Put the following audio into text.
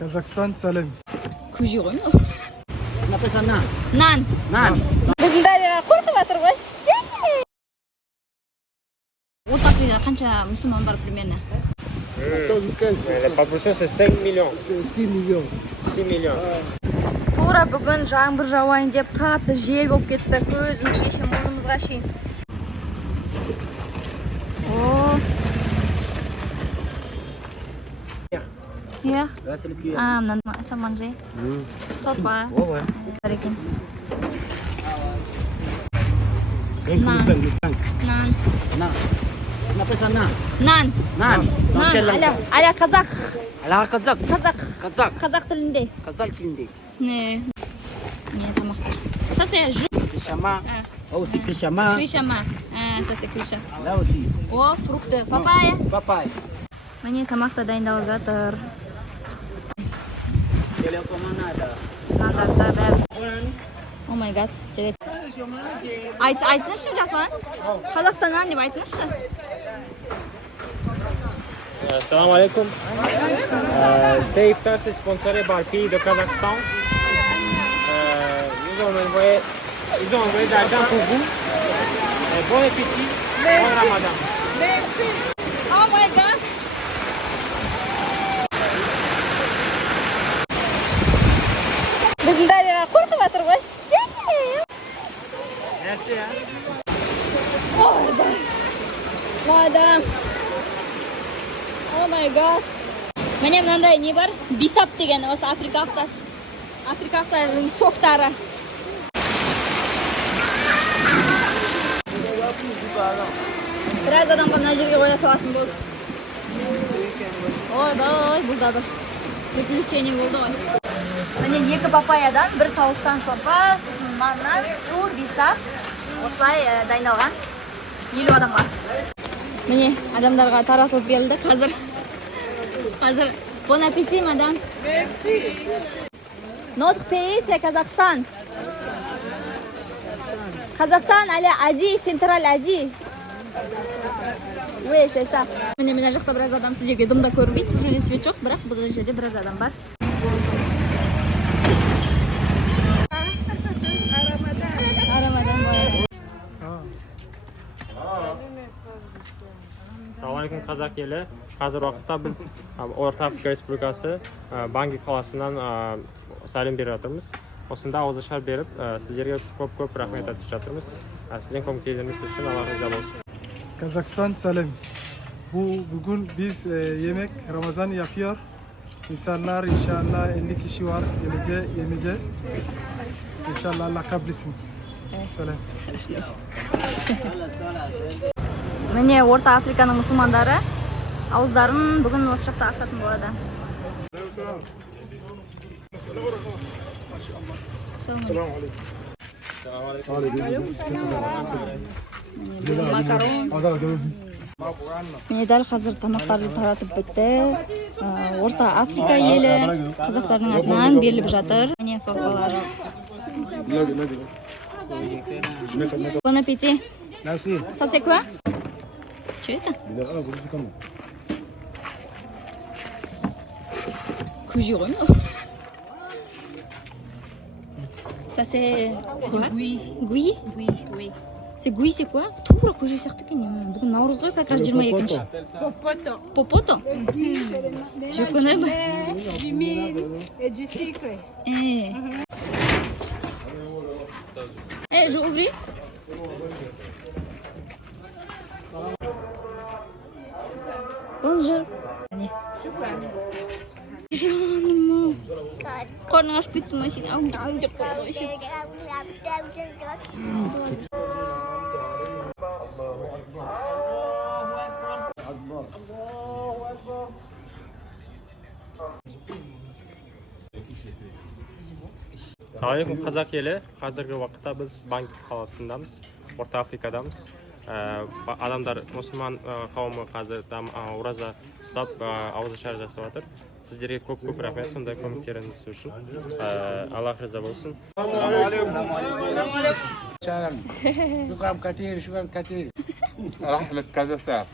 Kazakhstan Salem. Kujiğun. Ne yapıyorsun nan? Nan. Nan. Bizim de korkuvatır var. Ortaklı'da kança Müslüman var примерно? La population c'est 5 millions. 6 millions. 6 millions. Тура бүгін жаңбыр жауайын деп қатты жел болып кетті. Көзімізге шейін, мұрнымызға шейін. О. Иә. Мынаны саман жей. Сопа. Бар екен. Нан. Нан. Ne yapıyorsun nan? Нан. Nan. Нан. Аля қазақ. Ala Kazak. Қазақ. Kazak. Қазақ тілінде. Kazak kilindi. Не. Не, тамақсыз. Ça c'est jus. Kishama. Aussi kishama. Квишама. Ça c'est квиша. Là aussi. О, фрукты. Папайя. Papay. Міне тамақ та дайындалып жатыр. Geliyor komanada. Назарда бәрі. О май гад. Жарайды. Айтыңызшы жасұлан. Қазақстаннан деп айтыңызшы. Salam alaikum. C'est Iftar, c'est sponsoré par le pays de Kazakhstan. Ils ont envoyé de l'argent pour vous. Bon appétit. Bon Ramadan. Oh my god. Bizim de korkuvatır var. Merci. Adam. Oh my god. Міне мынандай не бар? Бисап деген осы Африкалықтардың соқтары. Біраз адамға мына жерге қоя салатын болды. Ой, бұл да бір приключение болды ғой. Міне 2 папаядан, 1 тауықтан сорпа, сосын наннан, су, бисап. Осылай дайындалған 50 адамға. Міне адамдарға таратылып берілді. Қазір bon appétit, madame. Merci. Notre pays c'est Kazakhstan. Kazakhstan, elle est Asie, Central Asie. Oui, c'est ça. Міне жақта біраз адам сіздерге дымда көрінбейді. Бұл жерде свет жоқ, бірақ бұл жерде біраз адам бар. Assalamualaikum Қазақ елі. Қазір уақытта біз Орта Африка Республикасы Банги қаласынан сәлем беріп жатырмыз. Осында ауызашар беріп, сіздерге көп рахмет айтып жатырмыз. Сізден көмектесуіңіз үшін Алла разы болсын. Kazakhstan Salem. Bugün biz yemek Ramazan yapıyor. İnsanlar inşallah 50 kişi var. Yemeyecek. İnşallah Allah kabul etsin. Selam. Міне Орта Африканың мұсылмандары ауыздарын бүгін осы жақта ашатын болады. Міне дәл қазір тамақтарды таратып бітті. Орта Африка елі қазақтардың атынан беріліп жатыр. Міне сорпалар. Bon appétit. Merci. Ça c'est quoi? Tu es Kujiğun. Ça c'est quoi? Gui. Gui? Oui. C'est gui, c'est quoi? Тура көже сияқты екен. Бүгін Наурыз ғой, как раз 22-ші. Popoto. Popoto? Je connais pas. Du miel et du sucre. Je ouvre. Bonjour. Canım. Karnın aç bitti mi? Assalamualaikum Қазақ елі. Қазіргі уақытта біз Банги қаласындамыз. Орта Африкадамыз. Адамдар мұсылман қауымы қазір ораза ұстап ауызашар жасап жатыр. Сіздерге көп рахмет сондай көмектеріңіз үшін. Аллах разы болсын. شكرا كثير. رحلة كازاسار.